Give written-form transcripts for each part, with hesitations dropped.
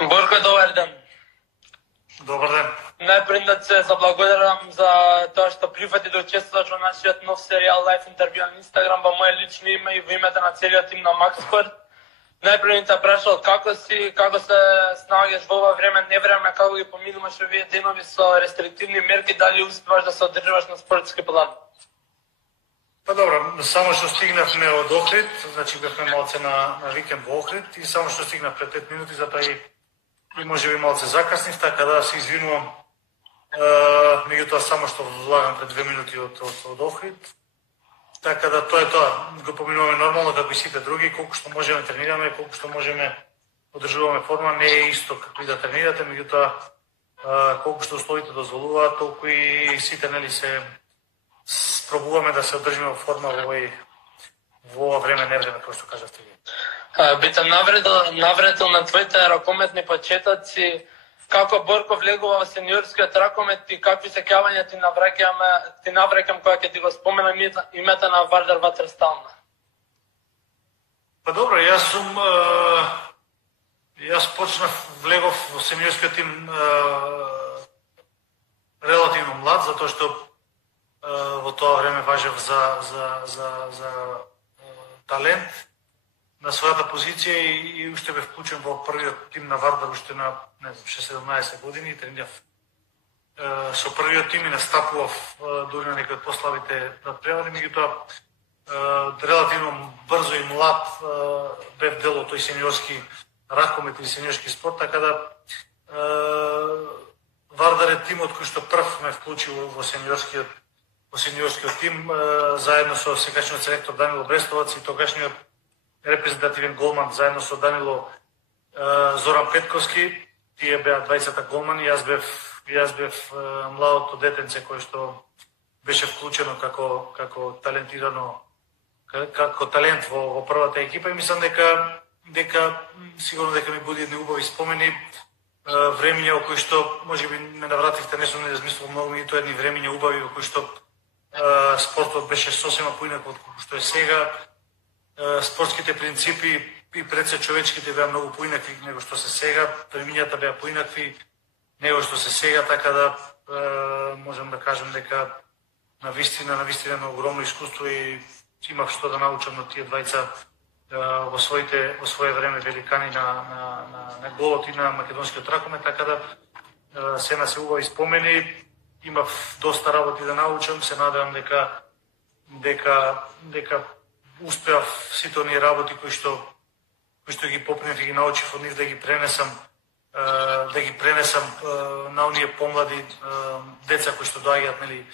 Борко, добар ден. Добар ден. Најпред да се заблагодарам за тоа што прифати да учествуваш во нашиот нов серијал Live интервју на Инстаграм во моје лично име и во името на целиот тим на Макспорт. Најпред те прашал како си, како се снаоѓаш во ова време, невреме, како ги поминуваш овие денови со рестриктивни мерки, дали успеваш да се одржуваш на спортски план? Па добро, само што стигнавме од Охрид, значи бевме малце на викенд во Охрид и само што стигнав пред 5 минути, затоа и може би малце закаснив, така да се извинувам. Меѓутоа само што влагам пред 2 минути од Охрид. Така да тоа е тоа. Го поминуваме нормално како и сите други, колку што можеме тренираме, колку што можеме одржуваме форма, не е исто како и да тренирате, меѓутоа колку што условите дозволуваат, толку и сите нели се пробуваме да се одржиме во форма во ова време, невреме, како што кажавте ви. Би те навредил на твоите ракометни почетоци, како Борко влегува во сениорскиот ракомет и какви сеќавања ти навраќам кога ќе ти го споменам името на Вардар Ватерстална? Па добро, јас влегов во сениорскиот тим релативно млад, затоа што во тоа време важев за талент на својата позиција и уште бев вклучен во првиот тим на Вардар уште на 16-17 години и тренирав со првиот тим и настапував дури на некои од пославите надпревари, меѓутоа релативно брзо и млад бев дел од тој сениорски ракомет и сениорски спорт, така да Вардар е тимот кој што прв ме вклучи во сениорскиот тим, заедно со сегашниот селектор Данило Брестовац и тогашниот репрезентативен голман заедно со Данило Зоран Петковски. Тие беа двајцата голмани, јас бев младото детенце кој што беше вклучено како талент во првата екипа и мислам дека сигурно дека ми буди едни убави спомени, времиња во кои што можеби ме навративте, не сум не размислувал многу, и тоа едни времиња убави во кои што спортот беше сосема поинако од што е сега. Спортските принципи и пред се човечките беа многу поинакви него што се сега, премињата беа поинакви него што се сега, така да можам да кажам дека на вистина огромно искуство и имав што да научам од тие двајца во свое време великани на голот и на македонскиот ракомет, така да се убави спомени. Имав доста работи да научам, се надевам дека успеав сите оние работи кои што ги попнев и ги научив од нив да ги пренесам на оние помлади деца кои што доаѓаат, нели,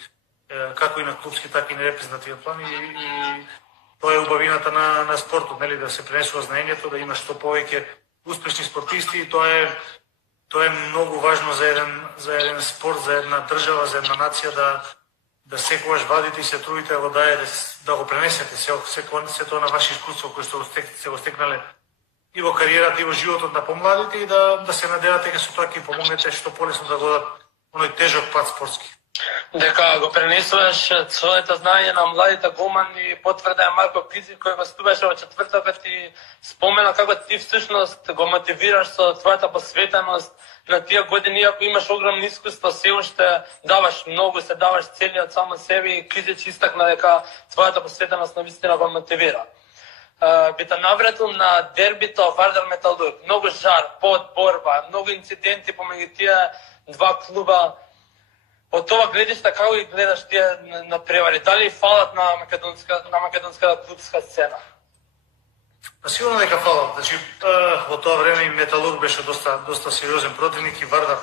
како и на клубски, така и на репрезентативен план и тоа е убавината на спортот, нели, да се пренесува знаењето, да има што повеќе успешни спортисти и тоа е многу важно за еден спорт, за една држава, за една нација да секогаш вадите и се трудите да го пренесете се тоа на ваше искуство кој што се го стекнале и во кариерата и во животот на помладите и да се надевате дека со тоа ќе помогнете што полесно да годат оној тежок пат спортски. Дека го пренесуваш своето знаење на младите голмани, потврда е Марко Кизик кој го стуваше во четвртокот и спомена како ти всушност го мотивираш со твојата посветеност на тие години, иако имаш огромно искуство, се уште даваш многу, се даваш целиот само себе и Кизич истакна дека твојата посветеност навистина го мотивира. Би те навратил на дербито Вардар Металург. Многу жар, борба, многу инциденти помеѓу тие два клуба. Од тоа гледиште, како ги гледаш тие надпревари? Дали фалат на македонската клубска сцена? Сигурно дека фалат. Значи, во тоа време и Металург беше доста сериозен противник и Вардар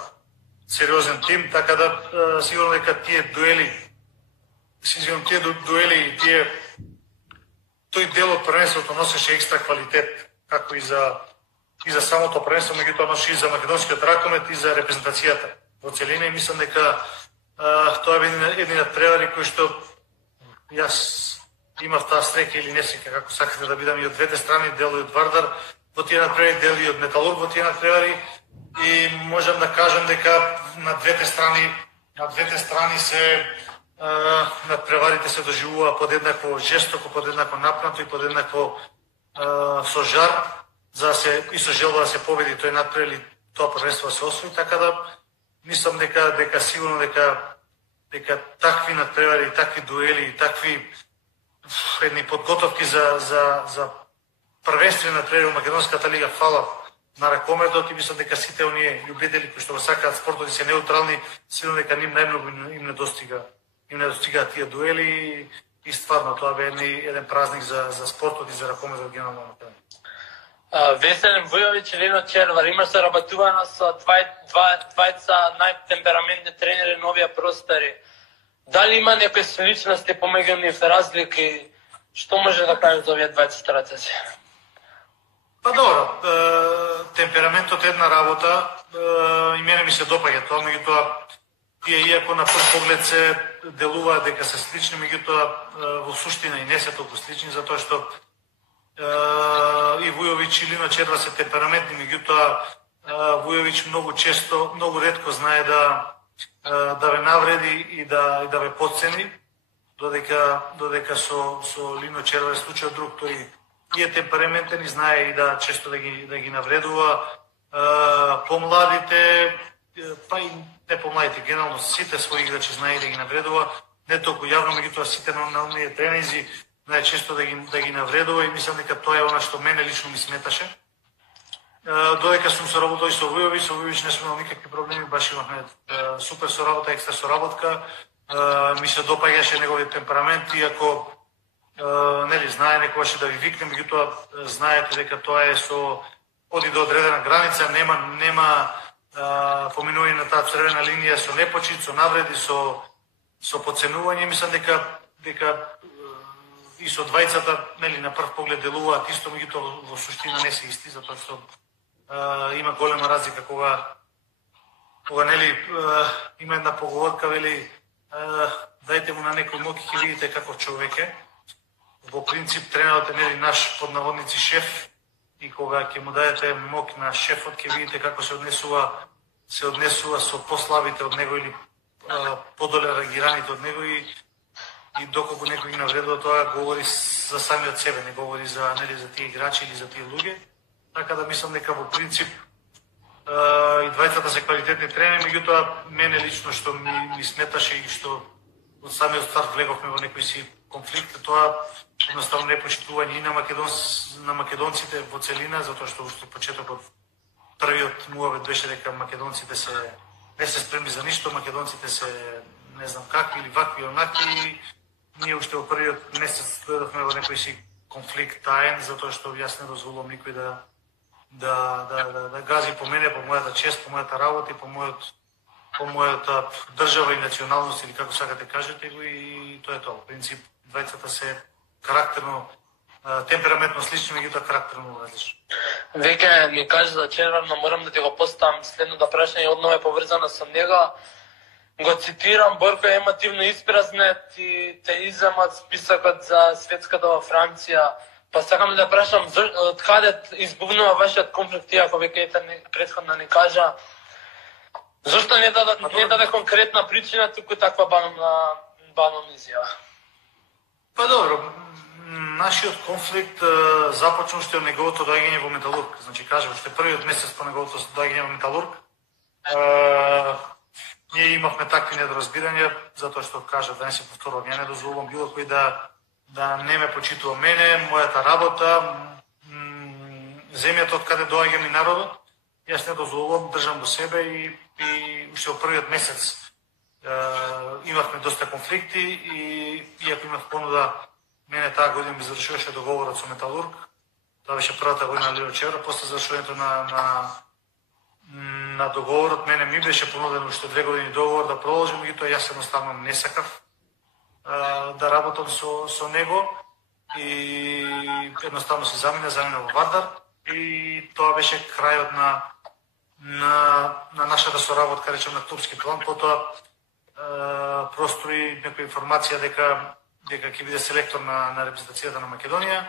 сериозен тим, така да сигурно дека тие дуели и тој дел од првенството носеше екстра квалитет, како и за самото првенство, меѓутоа носи и за македонскиот ракомет и за репрезентацијата во целина и мислам дека тоа е едни надпревари кои што јас имав таа среќа или несреќа, како сакате да бидам, и од двете страни, дел и од Вардар во тие надпревари, дел и од Металург во тие надпревари и можам да кажам дека на двете страни се надпреварите се доживува подеднакво жестоко, подеднакво напнато и подеднакво со жар, и со желба да се победи тој надпревар или тоа првенство се освои, така да мислам дека сигурно дека такви натпревари, такви дуели, такви едни подготовки за првенствени натпревари во Македонската лига фала на ракометот и мислам дека сите оние љубители кои што го сакаат спортот и се неутрални, сигурно дека ним најмногу им не достигаат тие дуели и стварно тоа бе еден празник за спортот и за ракометот генерално. Веселин Вујовиќ и Лино Червар, имаш се работувано со двајца најтемпераментни тренери на овие простори. Дали има некои сличности помеѓу нив, разлики? Што може да кажеш за овие двајца страци? Па добро, темпераментот е една работа и мене ми се допаѓа тоа, меѓутоа тие иако на прв поглед се делуваат дека се слични, меѓутоа во суштина и не се толку слични, затоа што и Вујовиќ и Лино Червар се темпераментни, меѓутоа Вујовиќ многу ретко знае да ве навреди и да ве потцени, додека со Лино Червар е случајот друг, тој и е темпераментен и знае и да често да ги навредува. Помладите, па и не помладите, генерално сите своји играчи знае да ги навредува, не толку јавно, меѓутоа сите на оние тренинзи најчесто да ги навредува и мислам дека тоа е она што мене лично ми сметаше. Додека сум соработил и со Вујовиќ не сум имал никакви проблеми, баш имавме супер соработа, екстра соработка. Ми се допаѓаше неговиот темперамент, иако нели знае некогаш да ви викне, меѓутоа знаете дека тоа е оди до одредена граница, нема поминување на таа црвена линија со непочит, со навреди, со подценување. Мислам дека и со двајцата нели на прв поглед делуваат исто, меѓутоа во суштина не се исти, затоа што има голема разлика кога нели има една поговорка, вели дајте му на некој мок и ќе видите каков човек е. Во принцип тренерот е нели наш под наводници шеф и кога ќе му дадете мок на шефот ќе видите како се однесува со послабите од него или подоле рангираните од него и доколку некој ги навредува, тоа говори за самиот себе, не говори за тие играчи или за тие луѓе. Така да мислам дека во принцип и двајцата се квалитетни тренери, меѓутоа мене лично што ми сметаше и што од самиот старт влеговме во некој си конфликт, тоа едноставно не почитување и на македонците во целина, затоа што уште почетокот првиот муавет беше дека македонците не се спремни за ништо, македонците се не знам какви или вакви онакви. Ние уште во првиот месец дојдовме во некој си конфликт таен, затоа што јас не дозволувам никој да гази по мене, по мојата чест, по мојата работа и по мојата држава и националност или како сакате кажете го, и тоа е тоа. Во принцип двајцата се карактерно темпераментно слични, меѓутоа карактерно различни. Веќе ми кажа за Червар, но морам да ти го поставам следното прашање и одново е поврзано со него. Го цитирам, Борко е емотивно испразнет и те иземат списокот за светската во Франција. Па сакам да прашам, од каде избувнува вашиот конфликт, ако веќе претходно ни кажа, зашто не даде конкретна причина, туку таква банална изјава? Па добро, нашиот конфликт започна уште од неговото доаѓање во Металург. Значи, кажам, уште првиот месец по неговото доаѓање во Металург. Ние имавме такви недоразбирања, затоа што, кажа, да не се повторувам, ја не дозволувам било кој да не ме почитува мене, мојата работа, земјата од каде доаѓам и народот. Јас не дозволувам, држам до себе и уште во првиот месец имавме доста конфликти и иако имав понуда, мене таа година ми завршуваше договорот со Металург. Тоа беше првата година на Лино Червар, после завршувањето на договорот, мене ми беше понуден уште 2 години договор да продолжим, меѓутоа јас едноставно не сакав да работам со него и едноставно се замина во Вардар и тоа беше крајот на нашата соработка, речем на клубски план. Потоа прострои некоја информација дека ќе биде селектор на репрезентацијата на Македонија.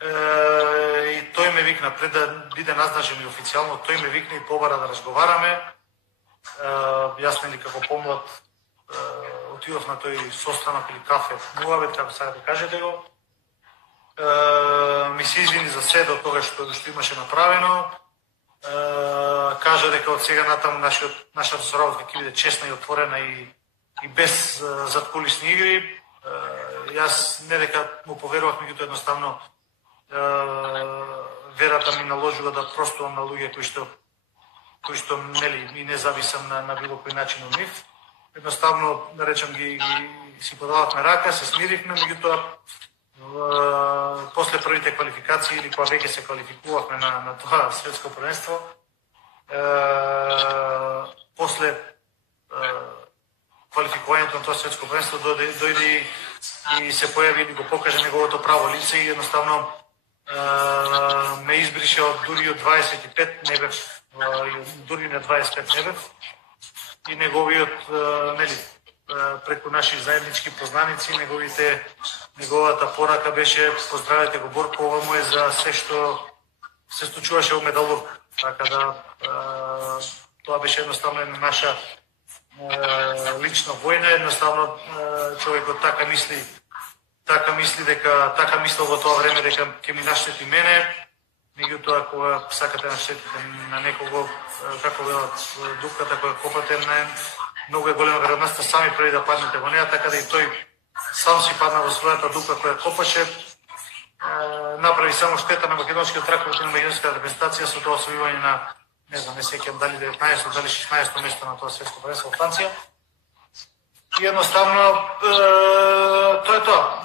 И тој ме викна, пред да биде назначен и официјално, тој ме викна и побара да разговараме. Јас нели како помлад отидов на тој состанок или кафе, муавет, како сега да кажете го. Ми се извини за се до тоа што имаше направено. кажа дека од сега натаму нашата соработка ќе биде честна и отворена и без задкулисни игри. Јас не дека му поверував, меѓутоа едноставно верата ми наложува да простувам на луѓе кои што нели и не зависам на било кој начин од нив. Едноставно, да речем, ги си подававме рака, се смирихме, меѓутоа после првите квалификации или кога веќе се квалификувавме на тоа светско првенство, после квалификувањето на тоа светско првенство дојде и се појави и го покаже неговото право лице и едноставно ме избрише дури од 25 не бев, дури на 25 не бев и неговиот, нели, преку наши заеднички познаници, неговата порака беше поздравете го Борко, ова му е за се што се случуваше во медалург. Така да тоа беше едноставно една наша лична војна, едноставно човекот така мисли дека така мислел во тоа време дека ќе ми наштети мене, меѓутоа кога сакате наштетите на некого, како велат дупката која копате, многу е голема веројатноста сами први да паднете во неа, така да и тој сам си падна во својата дупка која копаше, направи само штета на македонскиот раковот и на македонската репрезентација со тоа освојување на, не знам, не сеќавам дали 19 дали 16 место на тоа светско првенство во Франција. И едноставно тоа е тоа.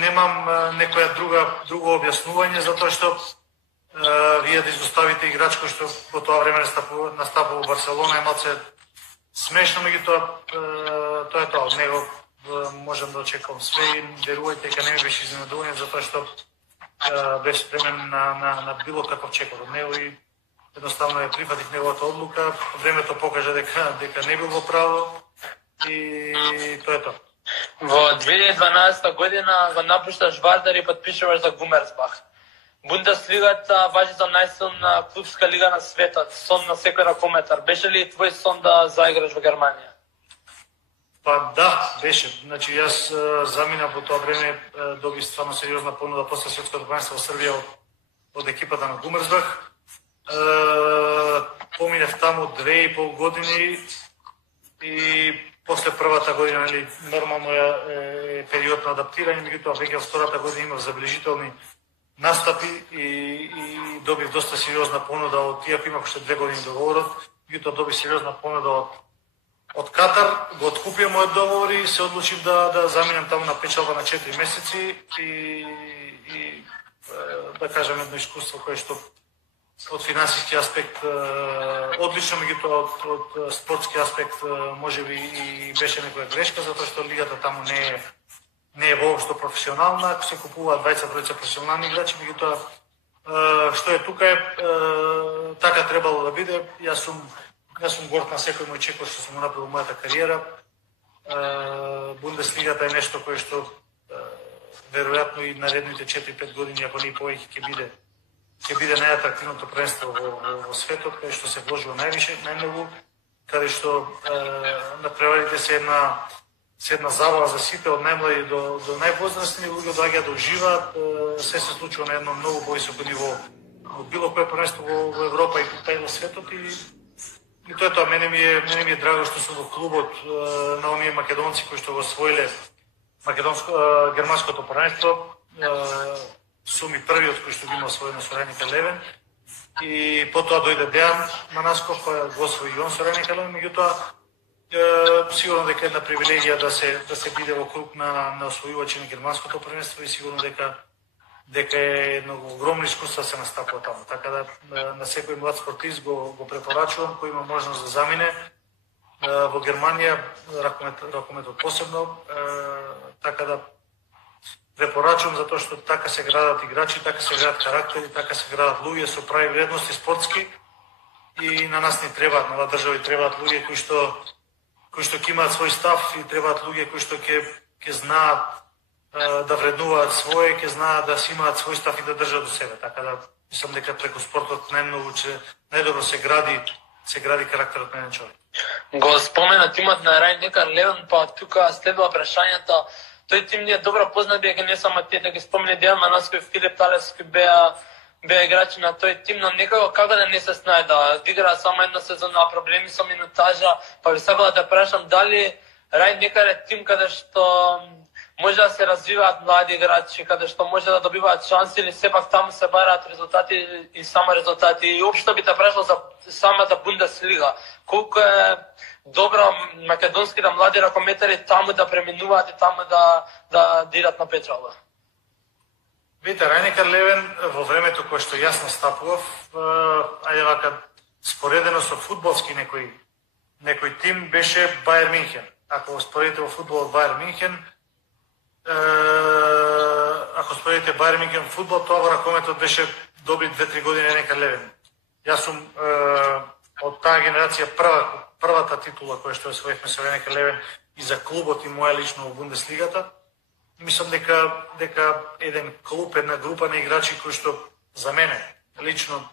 Немам некоја друго објаснување за тоа што вие да изоставите играч кој што во тоа време настапува во Барселона е малце смешно, меѓутоа тоа е тоа. Од него можам да очекувам све и верувајте дека не ми беше изненадување за тоа што беше спремен на било каков чекор од него и едноставно ја прифатих неговата одлука. Времето покажа дека не бил во право и тоа е тоа. Во 2012 година го напушташ Вардар и подпишуваш за Гумерсбах. Бундеслигата важи за најсилна клубска лига на светот, сон на секој ракометар. Беше ли твој сон да заиграш во Германија? Па да, беше. Значи јас заминав во тоа време, добив стварно сериозна понуда после светското првенство во Србија од екипата на Гумерсбах. Поминав таму 2,5 години и после првата година, нели, нормално е период на адаптирање, меѓутоа веќе втората година имав забележителни настапи и добив доста сериозна понуда од тие, имав уште 2 години договорот, меѓутоа добив сериозна понуда од Катар, го откупија мојот договор и се одлучив да заминам таму на печалба на 4 месеци и да кажам едно искуство кое што од финансиски аспект одлично, меѓутоа од спортски аспект можеби и беше некоја грешка, затоа што лигата таму не е воопшто професионална, ако се купуваат 20 професионални играчи, меѓутоа што е тука така требало да биде. Јас сум горд на секој мој чекор што сум го направил мојата кариера. Бундеслигата е нешто кое што веројатно и наредните 4-5 години, ако не повеќе, ќе биде најатрактивното првенство во светот, каде што се вложува најмногу, каде што надпреварите се една забава за сите, од најмлади до највозрастни, луѓе доаѓаат да уживаат, се случува на едно многу повисоко ниво од било кое првенство во Европа и тука во светот и тоа е тоа. Мене ми е драго што сум во клубот на оние македонци кои што го освоиле германското првенство. Сум и првиот кој што ги има освоено со Рајника Левен и потоа дојде Дејан Манасков кој го освои и он со Рајника Левен, меѓутоа сигурно дека е една привилегија да се биде во круг на освојувачи на германското првенство и сигурно дека е едно огромно искуство да се настапува таму. Така да на секој млад спортист го препорачувам кој има можност да замине во Германија, ракометот посебно, така да препорачувам затоа што така се градат играчи, така се градат карактери, така се градат луѓе со прави вредности спортски и на нас ни требаат, на оваа држава требаат луѓе кои што ќе имаат свој став и требаат луѓе кои што ќе знаат да вреднуваат свое, ќе знаат да си имаат свој став и да држат до себе. Така да мислам дека преку спортот најдобро се гради карактерот на еден човек. Го спомена тимот на Рајника Левен, па тука следува прашањето. Тој тим ни е добро познат, дека не само тие да ги спомне Дејан Манасков, Филип Талевски беа беа играчи на тој тим, но некако како да не се снајда. Игра само една сезона, а проблеми со минутажа, па би сакала да прашам дали Рај некаде тим каде што може да се развиваат млади играчи, каде што може да добиваат шанси или сепак таму се бараат резултати и само резултати. И општо би те прашал за самата Бундеслига. Колку е добро македонските млади ракометари таму да преминуваат и таму да идат на печалба. Видите, Рајникар Левен во времето кое што јас настапував, ајде вака, споредено со фудбалски некој тим беше Бајер Минхен. Ако го споредите во фудбалот Бајер Минхен, ако споредите Бајер Минхен фудбал, тоа во ракометот беше добри 2-3 години Рајникар Левен. Јас сум од таа генерација првата титула која што освоивме со Рајникар Левен и за клубот и моја лично во Бундеслигата. Мислам дека еден клуб, една група на играчи кои што за мене лично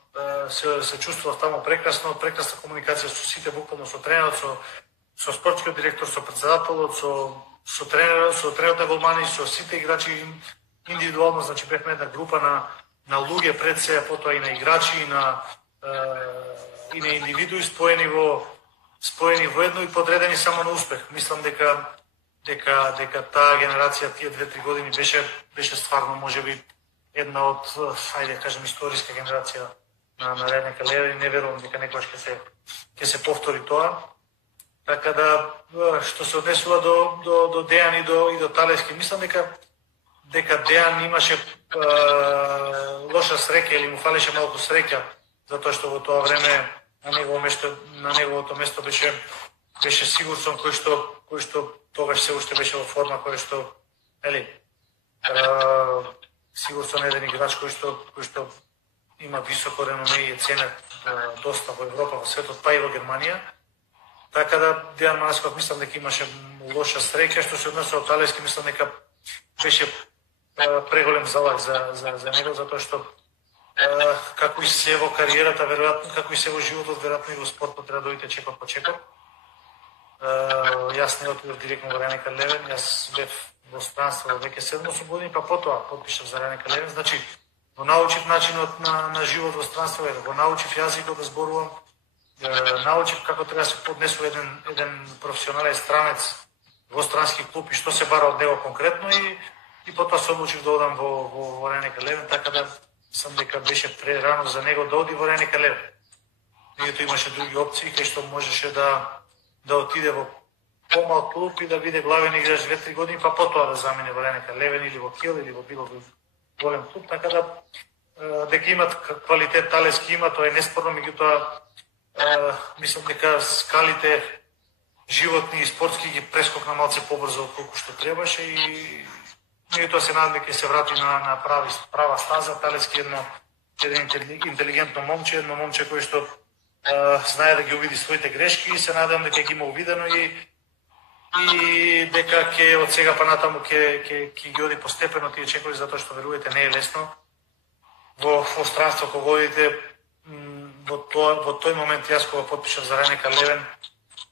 се чувствував таму прекрасна комуникација со сите, буквално со тренерот, со спортскиот директор, со председателот, со тренерот на голмани, со сите играчи индивидуално, значи бевме една група на луѓе пред се, потоа и на играчи и на индивидуи споени во едно и подредени само на успех. Мислам дека таа генерација тие 2-3 години беше стварно можеби една од, ајде кажем, историска генерација на Рајникар Левен и не верувам дека некогаш ќе се повтори тоа. Така да, што се однесува до Дејан и до Талески, мислам дека Дејан имаше лоша среќа или му фалеше малку среќа, затоа што во тоа време на неговото место беше Сигурсон кој што тогаш се уште беше во форма кој што Сигурсон е еден играч кој што има високо реноме и е ценет доста во Европа, во светот, па и во Германија. Така да Дејан Манасков мислам дека имаше лоша среќа, што се однесува од Талески, мислам дека беше преголем залог за него, затоа што како и се во кариерата, веројатно, како и се во животот, веројатно и во спортот треба да дојде чекор по чекор. Јас не отидов директно во Рајникар Левен, јас бев во странство веќе 7 години, па потоа подпишав за Рајникар Левен. Значи, го научив начинот на живот во странство, го научив јазикот да зборувам, научив како треба да се поднесува еден професионален странец во странски клуб и што се бара од него конкретно и потоа се одлучив да одам во Рајникар Левен, така да сам дека беше прерано за него да оди во Рајникар Левен. Меѓутоа имаше други опции кај што можеше да отиде во помал клуб и да биде главен играч 2-3 години, па потоа да замине во Рајникар Левен или во Кил или во било голем клуб, така да дека имат квалитет Талески има, тоа е неспорно, меѓутоа мислам дека скалите животни и спортски ги прескокна малце побрзо од колку што требаше и меѓутоа се надам дека се врати на права стаза. Талески еден интелигентно момче, едно момче кој што знае да ги увиди своите грешки и се надам дека ги има увидено и дека ќе од сега па натаму ќе ги оди постепено тие чекори, затоа што верувате не е лесно. Во странство кога одите во тој момент јас кога подпишав за Рајникар Левен,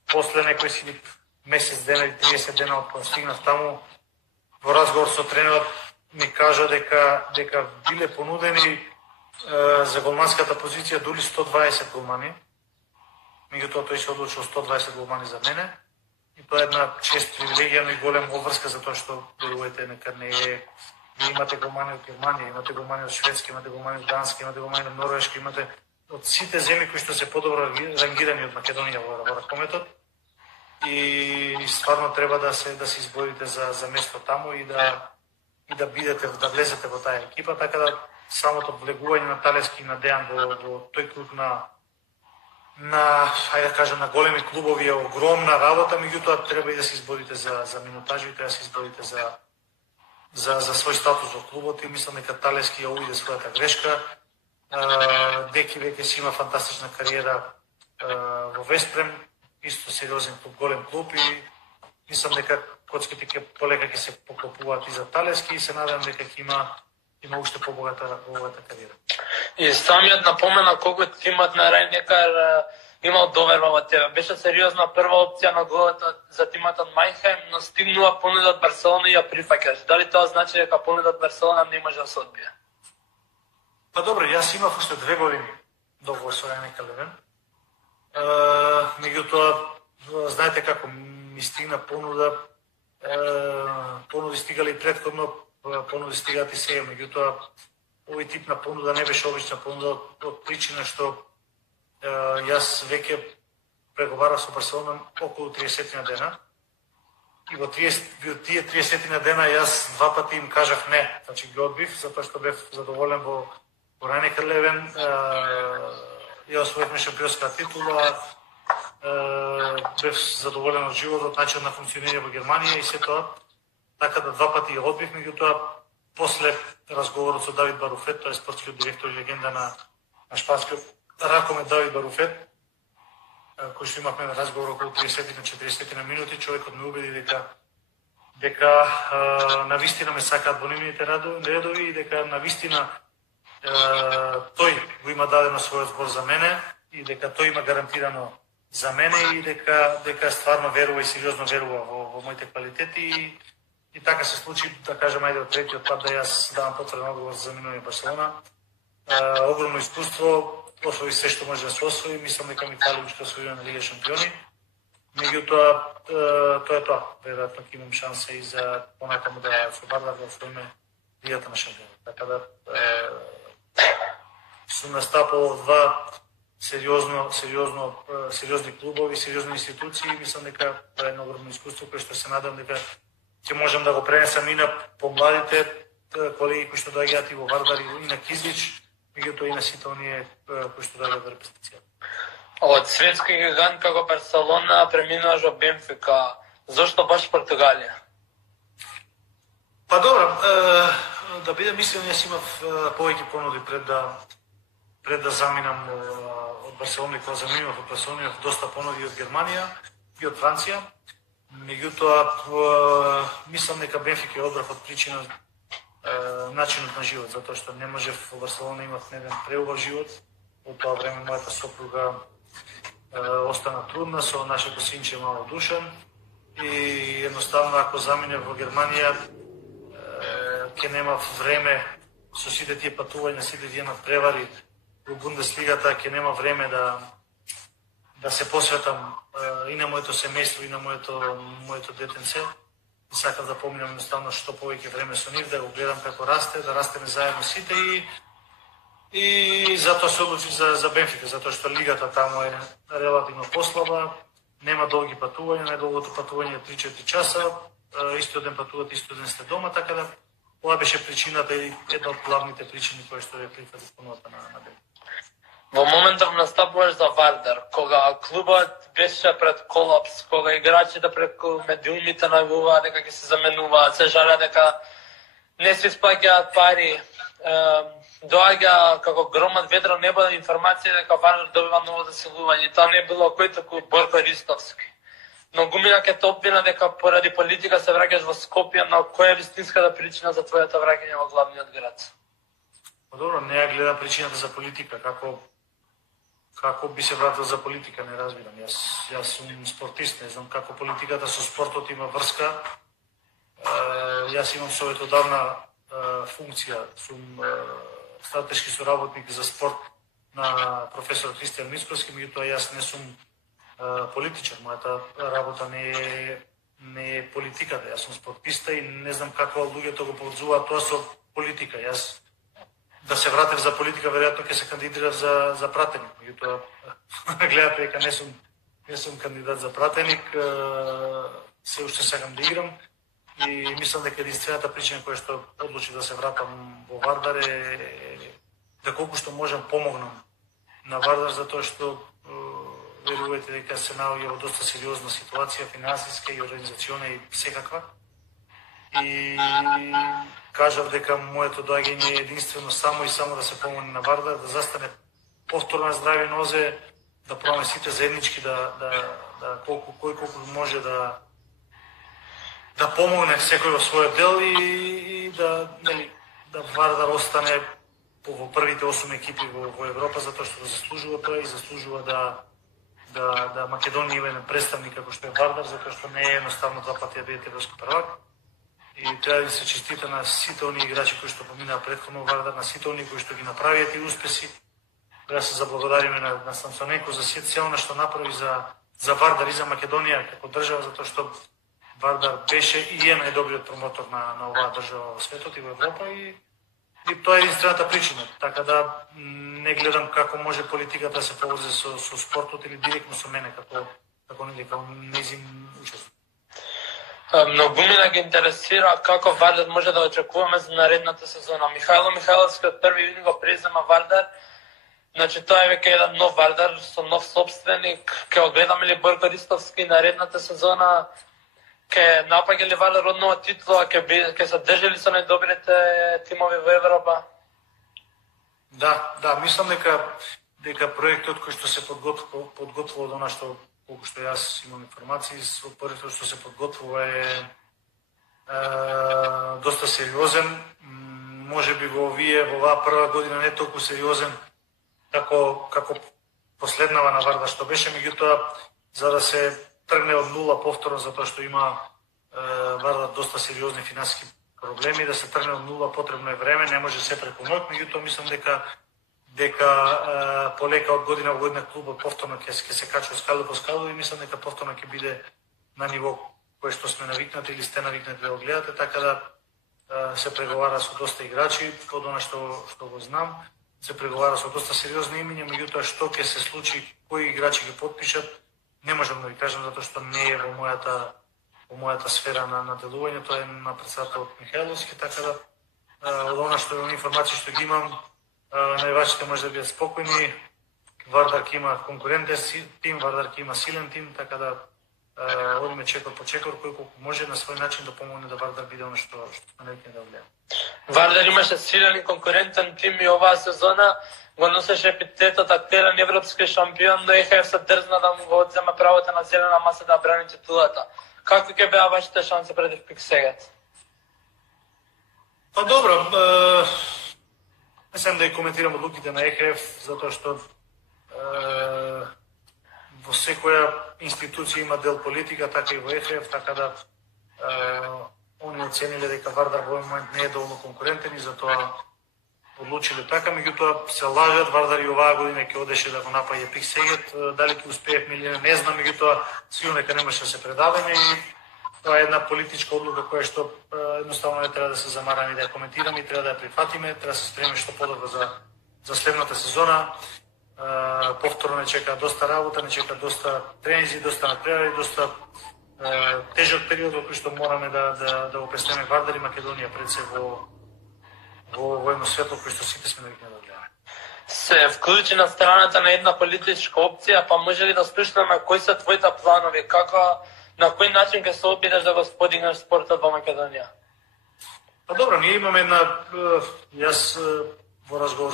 после некој си месец дена или 30 дена од кога стигнав таму, во разговор со тренерот ми кажа дека биле понудени за голманската позиција дури 120 голмани. Меѓутоа тој се одлучил 120 голмани за мене. И тоа е една чест привилегија, но и голема обврска, затоа што верувате нека не е. Ви имате голмани од Германија, имате голмани од Шведска, имате голмани од Данска, имате голмани од Норвешка, имате од сите земји кои што се подобро рангирани од Македонија во ракометот. И стварно треба да се изборите за место таму и да бидете, да влезете во таа екипа, така да самото влегување на Талески и на Дејан во тој клуб ајде да кажем, на големи клубови е огромна работа, меѓутоа треба и да се изборите за минутажи, треба да се изборите за свој статус во клубот и мислам дека Талески ја увиде својата грешка. Деки веќе си има фантастична кариера во Веспрем, исто сериозен клуб, голем клуб и мислам дека коцките полека ќе се поклопуваат и за Талески и се надевам дека ќе има уште побогата кариера. И самиот напомена колку тимот на Рајникар имал доверба во тебе. Беше сериозна прва опција на голот за тимот од Мајнхајм, но стигнува понуда од Барселона и ја прифаќаш. Дали тоа значи дека понуда од Барселона не може да се одбие? Па добро, јас имав уште 2 години договор со РНК Левен. Меѓутоа, знаете како ми стигна понуда, понуди стигали предходно, понуди стигаат и сега, меѓутоа овој тип на понуда не беше обична понуда од причина што јас веќе преговарав со Барселона околу 30 на дена и во тие 30 на дена јас 2 пати им кажав не, значи ги одбив, затоа што бев задоволен во РНК Левен, ја освоивме шампионска титула, бев задоволен од животот, начинот на функционирање во Германија и се тоа, така да 2 пати ја одбив, меѓутоа после разговорот со Давид Баруфет, тој е спортскиот директор и легенда на шпанскиот ракомет Давид Баруфет, кој што имавме разговор околу 30 на 40 на минути, човекот ме убеди дека навистина ме сакаат во нивните редови и дека навистина тој го има дадено својот збор за мене и дека тој има гарантирано за мене и дека стварно верува и сериозно верува во моите квалитети и така се случи, да кажем, ајде од третиот пат да јас давам потврден одговор за заминување Барселона. Огромно искуство, освои се што може да се освои, мислам дека ми фали уште освојување на Лига шампиони. Меѓутоа, тоа е тоа. Веројатно ќе имам шанса и за понатаму да со Вардар да освоиме Лигата на шампиони. Така да сум настапал 2 сериозни клубови, сериозни институции и мислам дека тоа е едно огромно искуство кое што се надам дека ќе можам да го пренесам и на помладите колеги кои што доаѓаат и во Вардар и на Кизлич, меѓутоа и на сите оние кои што доаѓаат во репрезентација. Од светски гигант како Барселона преминуваш во Бенфика. Зошто баш Португалија? Па добро, да бидам искрен, јас имав повеќе понуди пред да заминам од Барселона, кога заминував од Барселона, имав доста понуди од Германија и од Франција. Меѓутоа, мислам дека Бенфика ја одбрав од причина начинот на живот, затоа што не можев во Барселона, имав еден преубав живот. Во тоа време мојата сопруга остана трудна со нашето синче мало Душан и едноставно ако заминев во Германија ќе немав време со сите тие патувања, сите тие надпревари во Бундеслигата, ќе нема време да се посветам и на моето семејство и на моето детенце. И сакав да поминам едноставно што повеќе време со нив, да го гледам како расте, да растеме заедно сите и затоа се одлучи за Бенфика, затоа што лигата таму е релативно послаба, нема долги патувања, најдолгото патување е 3-4 часа, истиот ден патувате, истиот ден сте дома, така да ова беше причината и една од главните причини кои што ја прифати понудата на Бенфика. Во моментов настапуваш за Вардар, кога клубот беше пред колапс, кога играчите преку медиумите најавуваа дека ќе се заменуваат, се жалеа дека не се исплаќаат пари, доаѓа како громад ветров небо информација дека Вардар добива ново засилување. Тоа не било кој таку Борко Ристовски. Но гумина ке те обвина дека поради политика се враќаш во Скопје, но која е вистинската причина за твоето враќање во главниот град? Па добро, не ја гледам причината за политика, како би се вратил за политика, не разбирам. Јас сум спортист, не знам како политиката со спортот има врска. Јас имам советодавна функција, сум стратешки соработник за спорт на професор Кристијан Мицковски, меѓутоа јас не сум политичар. Мојата работа не е политиката, јас сум спортиста и не знам како луѓето го поврзуваат тоа со политика. Јас да се вратев за политика, веројатно ќе се кандидирав за пратеник. Меѓутоа, гледате дека не сум кандидат за пратеник, се уште сакам да играм и мислам дека единствената причина која што одлучи да се вратам во Вардар е да колку што можам помогнам на Вардар, затоа што верувате дека се наоѓа во доста сериозна ситуација, финансиска и организациона и секаква. И кажав дека моето доаѓање е единствено само и само да се помогне на Вардар, да застане повторно на здрави нозе, да пробаме сите заеднички да колку може да помогне секој во својот дел и да Вардар остане во првите 8 екипи во Европа, затоа што заслужува тоа и заслужува да Македонија има представник како што е Вардар, затоа што не е едноставно 2 пати да бидете европски првак. И и треба да се честита на сите оние играчи кои што поминаа претходно Вардар, на сите оние кои што ги направија тие успеси. Треба да се заблагодариме на Самсоненко за се она што направи за Вардар и за Македонија како држава, затоа што Вардар беше и е најдобриот промотор на оваа држава во светот и во Европа и тоа е единствената причина. Така да не гледам како може политиката да се поврзе со спортот или директно со мене како нејзин учесник. Многумина ги интересира како Вардар може да очекуваме за наредната сезона. Михајло Михајловски од 1 јуни го презема Вардар. Значи тоа е веќе еден нов Вардар со нов собственик. Ке огледаме ли Борко Ристовски наредната сезона? Ке напаѓа ли Вардар од нова титула? Ке се држи ли со најдобрите тимови во Европа? Да, мислам дека проектот кој што се подготвува од она што колку што јас имам информации, проектот што се подготвува е доста сериозен. Можеби во оваа прва година не толку сериозен како последнава на Вардар што беше, меѓутоа за да се тргне од нула повторно, затоа што има Вардар доста сериозни финансиски проблеми, да се тргне од нула потребно е време, не може се преку ноќ, меѓутоа мислам дека полека од година во година клубот повторно ќе се качува скалу по скалу и мислам дека повторно ќе биде на ниво кое што сме навикнати или сте навикнати да го гледате, така да се преговара со доста играчи, од она што го знам, се преговара со доста сериозни имиња, меѓутоа што ќе се случи, кои играчи ги потпишат, не можам да ви кажам затоа што не е во мојата сфера на делување, тоа е на председателот Михајловски, така да од она што информации што ги имам, најважните може да бидат спокојни. Вардар ќе има конкурентен тим, Вардар ќе има силен тим, така да одиме чекор по чекор, кој колку може на свој начин да помогне да Вардар биде оно што сме навикни да гледаме. Вардар имаше силен и конкурентен тим и оваа сезона го носеше епитетот актуелен европски шампион, но ЕХФ се дрзна да му го одземе правото на зелена маса да брани титулата. Како ќе беа вашите шанси пред Пик Сегет? Па добро, не сам да ја коментирам одлуките на ЕХФ, затоа што во секоја институција има дел политика, така и во ЕХФ, така да они оцениле дека Вардар во овој момент не е доволно конкурентен и затоа одлучиле така, меѓутоа се лажат, Вардар и оваа година ќе одеше да го напаѓа Пик Сегет, дали ќе успеевме или не знам, меѓутоа сигурно дека немаше да се предадеме и тоа е една политичка одлука која што едноставно не треба да се замараме и да ја коментираме и треба да ја прифатиме, треба да се спремиме што подобро за следната сезона. Повторно не чека доста работа, не чека доста тренинзи, доста надпревари, доста тежок период во кој што мораме да го преснеме Вардар и Македонија пред се во едно светло кој што сите сме навикнати да гледаме. Се вклучи на страната на една политичка опција, па може ли да слушнеме кои се твоите планови, на кој начин ќе се обидеш да го сподигнеш спортот во Македонија? Па добро, ние имаме јас во разговор